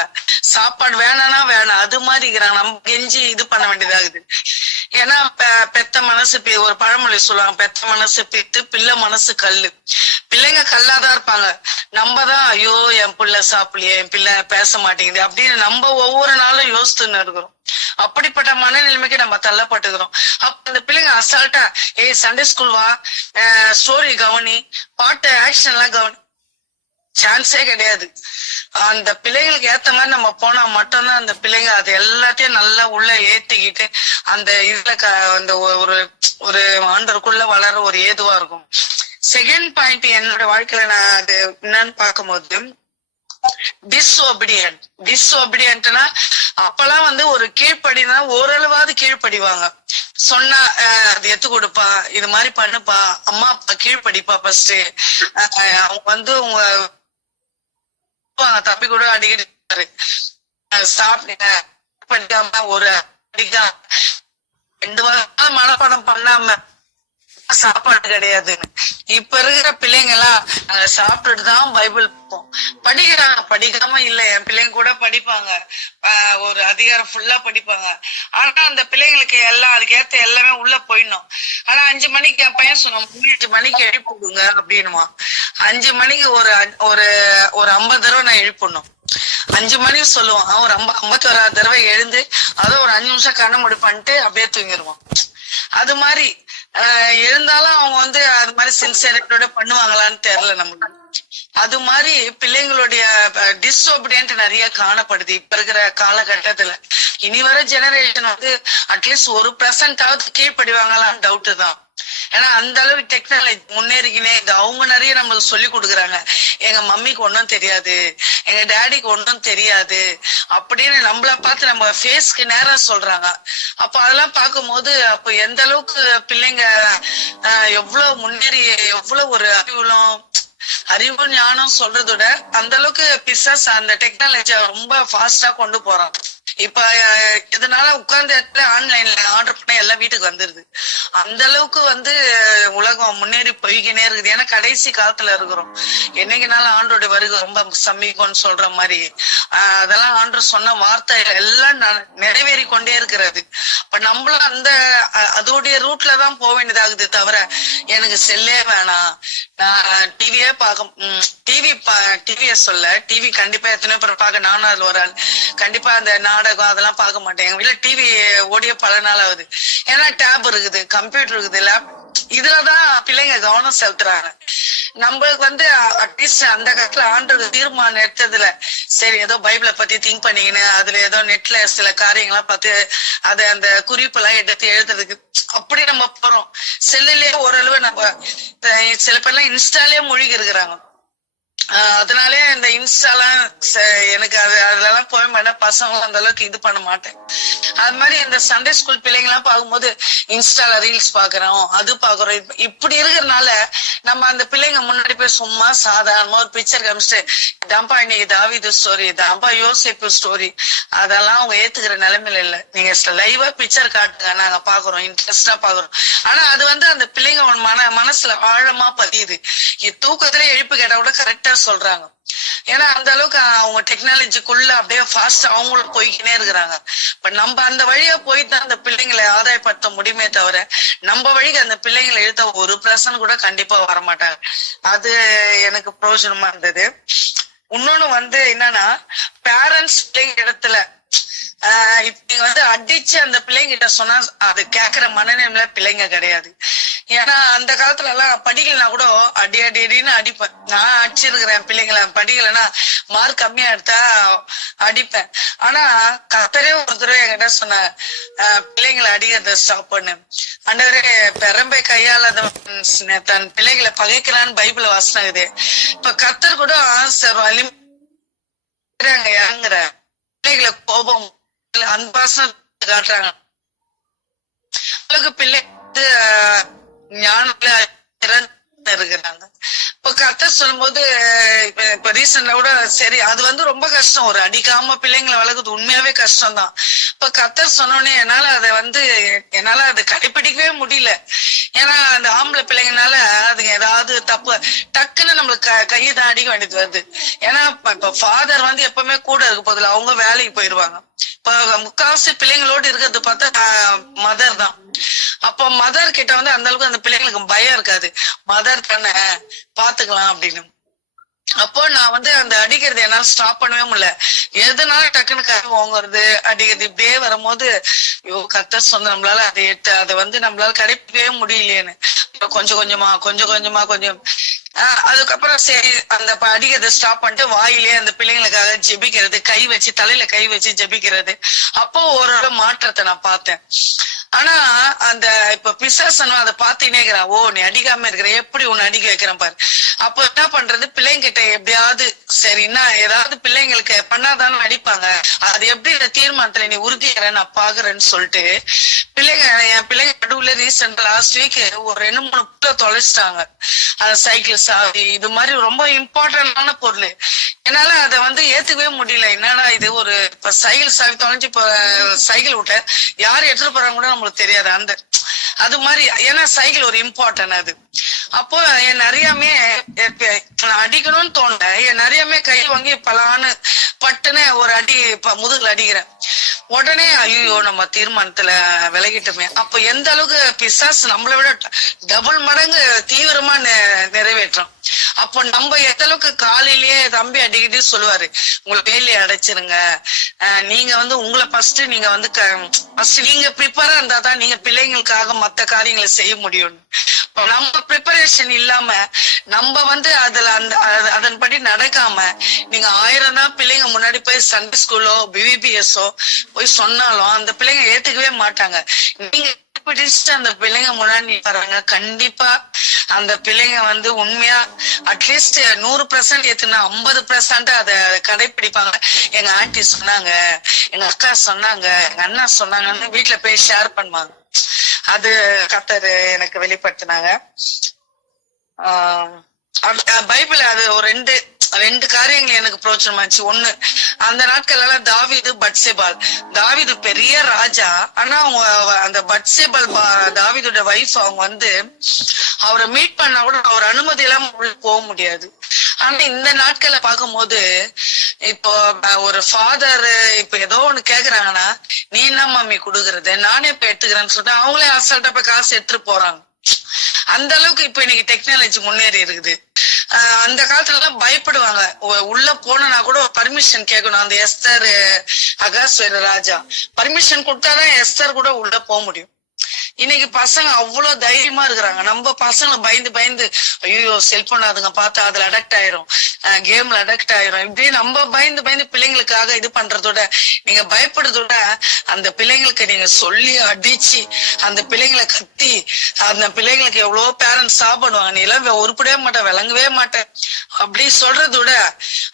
சாப்பாடு வேணானா வேணாம் அது மாதிரி இருக்கிறாங்க. நம்ம கெஞ்சி இது பண்ண வேண்டியதாகுது. ஏன்னா பெத்த மனசு ஒரு பழமொழி சொல்லுவாங்க, பெத்த மனசு பித்து பிள்ளை மனசு கல்லு. பிள்ளைங்க கல்லாதான் இருப்பாங்க. நம்ம தான் ஐயோ என் பிள்ளை சாப்பிடலையே, என் பிள்ளை பேச மாட்டேங்குது அப்படின்னு நம்ம ஒவ்வொரு நாளும் யோசித்துன்னு இருக்கிறோம். அப்படிப்பட்ட மனநிலைமைக்கு நம்ம தள்ளப்பட்டுக்கிறோம். அப்ப அந்த பிள்ளைங்க அசால்ட்டா சண்டே ஸ்கூல் வா, ஸ்டோரி கவனி, பாட்டு ஆக்ஷன் எல்லாம் கவனி, சான்ஸே கிடையாது. அந்த பிள்ளைங்களுக்கு ஏத்த மாதிரி நம்ம போனா மட்டும்தான் அந்த பிள்ளைங்க அது எல்லாத்தையும் நல்லா உள்ள ஏத்திக்கிட்டு அந்த இதுல அந்த ஒரு ஆண்டருக்குள்ள வளர ஒரு ஏதுவா இருக்கும். செகண்ட் பாயிண்ட் என்னோட வாழ்க்கையில நான் அது என்னன்னு பார்க்கும்போது, டிஸ்ஒபீடியன்ட்னா அப்பெல்லாம் வந்து ஒரு கீழ்ப்படினா ஓரளவாவது கீழ்ப்படிவாங்க. சொன்னா அது எத்து கொடுப்பா, இது மாதிரி பண்ணுப்பா, அம்மா அப்பா கீழ்ப்படிப்பா. ஃபர்ஸ்ட் அவங்க வந்து உங்க தப்பி கூட அடிக்கிட்டு சாப்பிட்டு படிக்காம ஒரு அடிக்காம 2 வாரம் மனப்பாடம் பண்ணாம சாப்பாடு கிடையாதுன்னு. இப்ப இருக்கிற பிள்ளைங்க எல்லாம் சாப்பிட்டுட்டு தான் பைபிள் படிக்கிறாங்க. படிக்காம இல்ல, என் பிள்ளைங்க கூட படிப்பாங்க, ஒரு அதிகாரம் ஃபுல்லா படிப்பாங்க. ஆனா அந்த பிள்ளைங்களுக்கு எல்லாம் அதுக்கேத்த எல்லாமே உள்ள போயிடணும். ஆனா 5 மணிக்கு என் பையன் சொன்னான் 8 மணிக்கு எழுப்பிடுங்க அப்படின்னுமா. 5 மணிக்கு ஒரு 50 தடவை நான் எழுப்பணும். 5 மணிக்கு சொல்லுவான், அவன் 51 தடவை எழுந்து அதோ ஒரு 5 நிமிஷம் கண்ண முடி பண்ணிட்டு அப்படியே தூங்கிடுவான். அது மாதிரி எழுந்தாலும் அவங்க வந்து அது மாதிரி சின்சியரிட்டியோட பண்ணுவாங்களான்னு தெரியல நமக்கு. அது மாதிரி பிள்ளைங்களுடைய டிஸ்ஒபீடியன்ட் நிறைய காணப்படுது இப்ப இருக்கிற காலகட்டத்துல. இனி வர ஜெனரேஷன் வந்து அட்லீஸ்ட் 1% கீழ்ப்படிவாங்களான்னு டவுட் தான். ஏன்னா அந்த அளவு டெக்னாலஜி முன்னேறிக்கினே இது. அவங்க நிறைய நம்மளுக்கு சொல்லி கொடுக்குறாங்க. எங்க மம்மிக்கு ஒன்றும் தெரியாது, எங்க டேடிக்கு ஒன்றும் தெரியாது அப்படின்னு நம்மள பார்த்து நம்ம ஃபேஸ்க்கு நேரம் சொல்றாங்க. அப்ப அதெல்லாம் பார்க்கும்போது அப்ப எந்த அளவுக்கு பிள்ளைங்க எவ்வளவு முன்னேறி எவ்வளவு ஒரு அறிவு ஞானம் சொல்றதோட அந்த அளவுக்கு பிசாஸ் அந்த டெக்னாலஜியை ரொம்ப ஃபாஸ்டா கொண்டு போறான். இப்ப இதனால உட்கார்ந்த இடத்துல ஆன்லைன்ல ஆர்டர் பண்ண எல்லாம் வீட்டுக்கு வந்துருது. அந்த அளவுக்கு வந்து உலகம் முன்னேறி போய்கினே இருக்குது. ஏன்னா கடைசி காலத்துல இருக்கிறோம். என்னைக்குனாலும் ஆண்டோட வருகை ரொம்ப சமீபம்னு சொல்ற மாதிரி அதெல்லாம் ஆண்டர் சொன்ன வார்த்தை எல்லாம் நிறைவேறி கொண்டே இருக்கிறது. இப்ப நம்மளும் அந்த அதோடைய ரூட்ல தான் போக வேண்டியதாகுது. தவிர எனக்கு செல்லே வேணாம், நான் டிவியே டிவிய சொல்ல டிவி கண்டிப்பா எத்தனை பேர் பார்க்க, நானும் அதுல ஒரு ஆள். கண்டிப்பா அந்த நாடகம் அதெல்லாம் பார்க்க மாட்டேன். எங்க வீட்டுல டிவி ஓடிய பல நாள் ஆகுது. ஏன்னா டேப் இருக்குது, கம்ப்யூட்டர் இருக்குது, லேப்டாப், இதுலதான் பிள்ளைங்க கவனம் செலுத்துறாங்க. நம்மளுக்கு வந்து அட்லீஸ்ட் அந்த காலத்துல ஆண்டு தீர்மானம் எடுத்ததுல சரி ஏதோ பைபிளை பத்தி திங்க் பண்ணிக்கின்னு அதுல ஏதோ நெட்ல சில காரியங்கள்லாம் பார்த்து அதை அந்த குறிப்பெல்லாம் எடுத்து எழுதுறதுக்கு அப்படி நம்ம போறோம். செல்லுலயே ஓரளவு நம்ம சில பேர்லாம் இன்ஸ்டாலே மூழ்கி இருக்கிறாங்க. அதனாலே இந்த இன்ஸ்டாலாம் எனக்கு அதுலலாம் போய் மாட்டேன். பசங்களும் அந்த அளவுக்கு இது பண்ண மாட்டேன். அது மாதிரி இந்த சண்டே ஸ்கூல் பிள்ளைங்க எல்லாம் பார்க்கும்போது இன்ஸ்டால ரீல்ஸ் பாக்குறோம், அது பாக்குறோம். இப்படி இருக்கிறதுனால நம்ம அந்த பிள்ளைங்க முன்னாடி போய் சும்மா சாதாரணமா ஒரு பிக்சர் காமிச்சிட்டு இதாம்பா இன்னைக்கு தாவீது ஸ்டோரி, இதாம்பா யோசேப்பு ஸ்டோரி, அதெல்லாம் அவங்க ஏத்துக்கிற நிலைமையில இல்ல. நீங்க லைவா பிக்சர் காட்டுங்க, நாங்க பாக்குறோம், இன்ட்ரெஸ்டா பாக்குறோம். ஆனா அது வந்து அந்த பிள்ளைங்க மனசுல ஆழமா பதியுது. தூக்கத்துல எழுப்பு கேட்டா கூட கரெக்டா சொல்றாங்க. ஏன்னா அந்த அளவுக்கு அவங்க டெக்னாலஜிக்குள்ள அப்படியே ஃபாஸ்ட் அவங்களும் போய்கினே இருக்கிறாங்க. பட் நம்ம அந்த வழியா போயிட்டு அந்த பிள்ளைங்களை ஆதாயப்படுத்த முடியுமே தவிர நம்ம வழிக்கு அந்த பிள்ளைங்களை எழுத்த 1% கூட கண்டிப்பா வரமாட்டாங்க. அது எனக்கு பிரயோஜனமா இருந்தது. இன்னொன்னு வந்து என்னன்னா பேரண்ட்ஸ் பிள்ளைங்க இடத்துல இப்ப வந்து அடிச்சு அந்த பிள்ளைங்க கிட்ட சொன்னா அது கேக்குற மனநிலையில பிள்ளைங்க கிடையாது. ஏன்னா அந்த காலத்துல எல்லாம் படிக்கலன்னா கூட அடின்னு அடிப்பேன். நான் அடிச்சிருக்கிறேன் பிள்ளைங்களை. படிக்கலைன்னா மார்க் கம்மியா எடுத்தா அடிப்பேன். ஆனா கத்தரே ஒரு தடவை என்கிட்ட சொன்ன பிள்ளைங்களை அடிக்கிறத ஸ்டாப் பண்ணு, ஆண்டவரே பெரம்பை கையால தன் பிள்ளைகளை பகைக்கிறான்னு பைபிள் வாசனகுது. இப்ப கத்தர் கூட இறங்குற பிள்ளைகளை கோபம் அந்த வாசனை காட்டுறாங்க. பிள்ளை ஞானத்துல இருக்கிறாங்க. இப்ப கர்த்தர் சொல்லும் போது இப்ப ரீசெண்டா கூட சரி அது வந்து ரொம்ப கஷ்டம். ஒரு அடிக்காம பிள்ளைங்களை வளர்க்குறது உண்மையாவே கஷ்டம் தான். இப்ப கர்த்தர் சொன்னோடனே என்னால அதை கடைபிடிக்கவே முடியல. ஏன்னா அந்த ஆம்பளை பிள்ளைங்கனால அதுங்க ஏதாவது தப்பு டக்குன்னு நம்மளுக்கு கையை தான் அடிக்க வேண்டியது வருது. ஏன்னா இப்ப ஃபாதர் வந்து எப்பவுமே கூட இருக்க போதில்ல, அவங்க வேலைக்கு போயிருவாங்க. இப்ப முக்காவாசி பிள்ளைங்களோடு இருக்கிறது பார்த்தா மதர் தான். அப்போ மதர் கிட்ட வந்து அந்த அளவுக்கு அந்த பிள்ளைங்களுக்கு பயம் இருக்காது. மதர் தானே பாத்துக்கலாம் அப்படின்னு. அப்போ நான் வந்து அந்த அடிக்கிறது என்னால ஸ்டாப் பண்ணவே முடியல. எதுனால டக்குன்னு கை வாங்குறது அடிக்கிறது இப்படியே வரும்போது கர்த்தர் சொன்ன நம்மளால அதை வந்து நம்மளால கடைப்பிடிக்கவே முடியலையேன்னு கொஞ்சம் அதுக்கப்புறம் சரி அந்த அடிக்கிறத ஸ்டாப் பண்ணிட்டு வாயிலே அந்த பிள்ளைங்களுக்காக ஜெபிக்கிறது, கை வச்சு தலையில கை வச்சு ஜெபிக்கிறது. அப்போ ஓரளவு மாற்றத்தை நான் பார்த்தேன். ஆனா அந்த இப்ப பிசாசனும் அதை பாத்தீங்கன்னே இருக்கிறான். ஓ நீ அடிக்காம இருக்கிற, எப்படி உன்னை அடிக்க வைக்கிறேன் பாரு. அப்போ என்ன பண்றது, பிள்ளைங்க கிட்ட எப்படியாவது சரின்னா ஏதாவது பிள்ளைங்களுக்கு பண்ணாதானே அடிப்பாங்க, அது எப்படி இந்த தீர்மானத்துல நீ உறுதியற நான் பாக்குறேன்னு சொல்லிட்டு என் பிள்ளைங்க நடுவுல ரீசெண்டா லாஸ்ட் வீக் ஒரு 2-3 புத்தக தொலைச்சிட்டாங்க. அந்த சைக்கிள் சாவி இது மாதிரி ரொம்ப இம்பார்ட்டன்டான பொருள். என்னால அதை வந்து ஏத்துக்கவே முடியல. என்னடா இது ஒரு இப்ப சைக்கிள் சாவி தொலைஞ்சு இப்ப சைக்கிள் விட்ட யாரு எடுத்துட்டு போறாங்க கூட நம்மளுக்கு தெரியாது. அந்த அது மாதிரி ஏன்னா சைக்கிள் ஒரு இம்பார்ட்டன் அது. அப்போ என் நிறையாமே அடிக்கணும்னு தோணல. என் நிறையாமே கை வாங்கி பலான்னு பட்டுன்னு ஒரு அடி முதுகுல அடிக்கிறேன். உடனே ஐயோ நம்ம தீர்மானத்துல விலகிட்டோமே. அப்ப எந்த அளவுக்கு பிசாசு நம்மளை விட டபுள் மடங்கு தீவிரமா நிறைவேற்றோம். அப்போ நம்ம எந்த அளவுக்கு காலையிலேயே தம்பி அடிக்கடி சொல்லுவாரு, உங்களை வேலையை அடைச்சிருங்க, நீங்க உங்களை ஃபர்ஸ்ட் நீங்க ஃபர்ஸ்ட் நீங்க ப்ரிப்பேரா இருந்தா தான் நீங்க பிள்ளைங்களுக்காக மத்த காரியங்களை செய்ய முடியும். நம்ம ப்ரிப்பரேஷன் இல்லாம நம்ம அதுல அதன்படி நடக்காம நீங்க 1000 தான் பிள்ளைங்க முன்னாடி போய் சண்டே ஸ்கூலோ பிபிபிஎஸ்ஓ போய் சொன்னாலும் அந்த பிள்ளைங்க ஏத்துக்கவே மாட்டாங்க. நீங்க அந்த பிள்ளைங்க முன்னாடி வராங்க, கண்டிப்பா அந்த பிள்ளைங்க உண்மையா அட்லீஸ்ட் 100% ஏத்துனா 50% அதை கடைபிடிப்பாங்க. எங்க ஆண்டி சொன்னாங்க, எங்க அக்கா சொன்னாங்க, எங்க அண்ணா சொன்னாங்கன்னு வீட்டுல போய் ஷேர் பண்ணுவாங்க. அது கர்த்தர் எனக்கு வெளிப்படுத்தினாங்க. பைபிள் அது ஒரு ரெண்டு காரியங்கள் எனக்கு பிரோஜனமாச்சு. ஒண்ணு, அந்த நாட்கள் எல்லாம் தாவீது பத்சேபால், தாவீது பெரிய ராஜா, ஆனா அந்த பத்சேபால் தாவீதோட வைஃப் அவங்க அவரை மீட் பண்ணா கூட அவர் அனுமதி எல்லாம் உள்ள போக முடியாது. ஆனா இந்த நாட்களை பார்க்கும்போது இப்போ ஒரு ஃபாதர் இப்ப ஏதோ ஒண்ணு கேக்குறாங்கன்னா, நீ என்ன மம்மி குடுக்கறது, நானே இப்ப எடுத்துக்கிறேன்னு சொல்லிட்டு அவங்களே அசால்ட்டா போய் காசு எடுத்துட்டு போறாங்க. அந்த அளவுக்கு இப்ப இன்னைக்கு டெக்னாலஜி முன்னேறி இருக்குது. அந்த காலத்துல எல்லாம் பயப்படுவாங்க, உள்ள போனா கூட பர்மிஷன் கேட்கணும். அந்த எஸ்தர் அகாஸ்வேர ராஜா பர்மிஷன் கொடுத்தாதான் எஸ்தர் கூட உள்ள போக முடியும். இன்னைக்கு பசங்க அவ்வளவு தைரியமா இருக்கிறாங்க. நம்ம பசங்களை பயந்து பயந்து ஐயோ செல்போன் அதுங்க பார்த்தா அதுல அடக்ட் ஆயிரும், கேம்ல அடக்ட் ஆயிரும், இப்படி நம்ம பயந்து பயந்து பிள்ளைங்களுக்காக இது பண்றதோட நீங்க பயப்படுறதோட அந்த பிள்ளைங்களுக்கு நீங்க சொல்லி அடிச்சு அந்த பிள்ளைங்களை கத்தி அந்த பிள்ளைங்களுக்கு எவ்வளவோ பேரண்ட்ஸ் சாப்பிடுவாங்க, நீ எல்லாம் உருப்படவே மாட்டேன் விளங்கவே மாட்டேன் அப்படி சொல்றதோட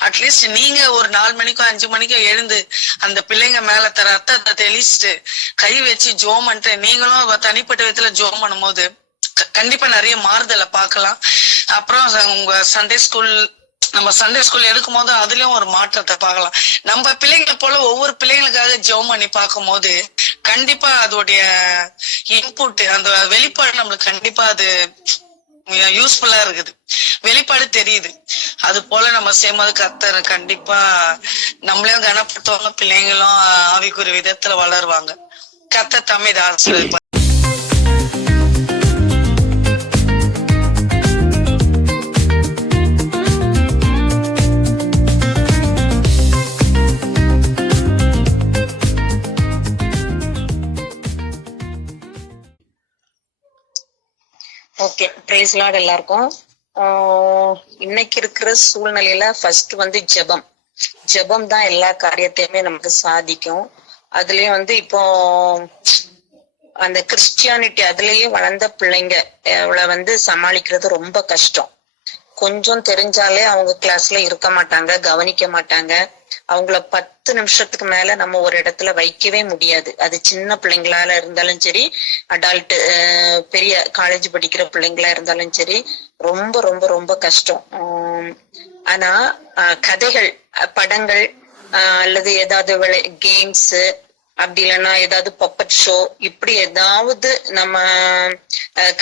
அட்லீஸ்ட் நீங்க ஒரு 4 மணிக்கோ 5 மணிக்கோ எழுந்து அந்த பிள்ளைங்க மேல ரத்தத்தை தெளிச்சுட்டு கை வச்சு ஜோம் பண்ணிட்டு நீங்களும் தனிப்பட்ட விதத்துல ஜோம் பண்ணும் போது கண்டிப்பா நிறைய மாறுதலை பார்க்கலாம். அப்புறம் உங்க நம்ம சண்டே ஸ்கூல் எடுக்கும் போது அதுலயும் ஒரு மாற்றத்தை பார்க்கலாம். நம்ம பிள்ளைங்களை போல ஒவ்வொரு பிள்ளைங்களுக்காக ஜெபம் பண்ணி பார்க்கும் போது கண்டிப்பா அதோடைய இன்புட் அந்த வெளிப்பாடு நம்மளுக்கு கண்டிப்பா அது யூஸ்ஃபுல்லா இருக்குது, வெளிப்பாடு தெரியுது. அது போல நம்ம செய்யும்போது கர்த்தர் கண்டிப்பா நம்மளையும் கனப்படுத்துவாங்க, பிள்ளைங்களும் ஆவிக்குரிய விதத்துல வளருவாங்க. கர்த்தர் தம்மை ஆசீர்வதிப்பார். ஓகே, பிரைஸ் லார்ட் எல்லாருக்கும். இன்னைக்கு இருக்கிற சூழ்நிலையில ஃபர்ஸ்ட் ஜெபம் தான் எல்லா காரியத்தையுமே நமக்கு சாதிக்கும். அதுலயும் இப்போ அந்த கிறிஸ்டியானிட்டி அதுலயே வளர்ந்த பிள்ளைங்க அவளை சமாளிக்கிறது ரொம்ப கஷ்டம். கொஞ்சம் தெரிஞ்சாலே அவங்க கிளாஸ்ல இருக்க மாட்டாங்க, கவனிக்க மாட்டாங்க. அவங்கள 10 நிமிஷத்துக்கு மேல நம்ம ஒரு இடத்துல வைக்கவே முடியாது. அது சின்ன பிள்ளைங்களால இருந்தாலும் சரி, அடால்ட் பெரிய காலேஜ் படிக்கிற பிள்ளைங்களா இருந்தாலும் சரி, ரொம்ப ரொம்ப ரொம்ப கஷ்டம். ஆனா கதைகள், படங்கள் அல்லது ஏதாவது கேம்ஸ், அப்படி இல்லைன்னா ஏதாவது பப்பட் ஷோ, இப்படி ஏதாவது நம்ம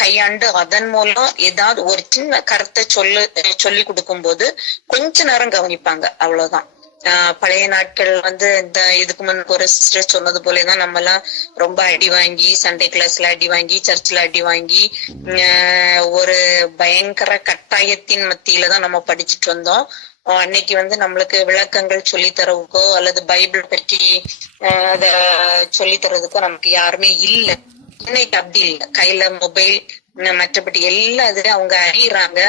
கையாண்டு அதன் மூலம் ஏதாவது ஒரு சின்ன கருத்தை சொல்லி கொடுக்கும் போது கொஞ்ச நேரம் கவனிப்பாங்க, அவ்வளவுதான். பழைய நாட்கள் இந்த இதுக்கு முன்னுக்கு ஒரு சிஸ்டர் சொன்னது போலதான் நம்ம எல்லாம் ரொம்ப அடி வாங்கி, சண்டே கிளாஸ்ல அடி வாங்கி, சர்ச்ல அடி வாங்கி, ஒரு பயங்கர கட்டாயத்தின் மத்தியில தான் நம்ம படிச்சுட்டு வந்தோம். அன்னைக்கு நம்மளுக்கு விளக்கங்கள் சொல்லி தரவுக்கோ அல்லது பைபிள் பற்றி அத சொல்லி தரதுக்கோ நமக்கு யாருமே இல்லை. இன்னைக்கு அப்படி இல்லை, கையில மொபைல், மற்றபடி எல்லா இதுல அவங்க அறியறாங்க.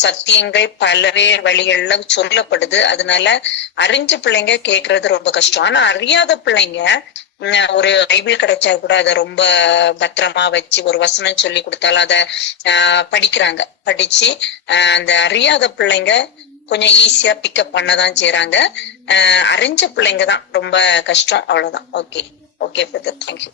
சத்தியங்கள் பலவே வழிகள்ல சொல்லப்படுது. அதனால அறிஞ்ச பிள்ளைங்க கேக்குறது ரொம்ப கஷ்டம். ஆனா அறியாத பிள்ளைங்க ஒரு பைபிள் கிடைச்சா கூட அதை ரொம்ப பத்திரமா வச்சு ஒரு வசனம் சொல்லி கொடுத்தாலும் அதை படிக்கிறாங்க. படிச்சு அந்த அறியாத பிள்ளைங்க கொஞ்சம் ஈஸியா பிக்கப் பண்ணதான் செய்யறாங்க. அறிஞ்ச பிள்ளைங்க தான் ரொம்ப கஷ்டம், அவ்வளவுதான். Okay brother, thank you.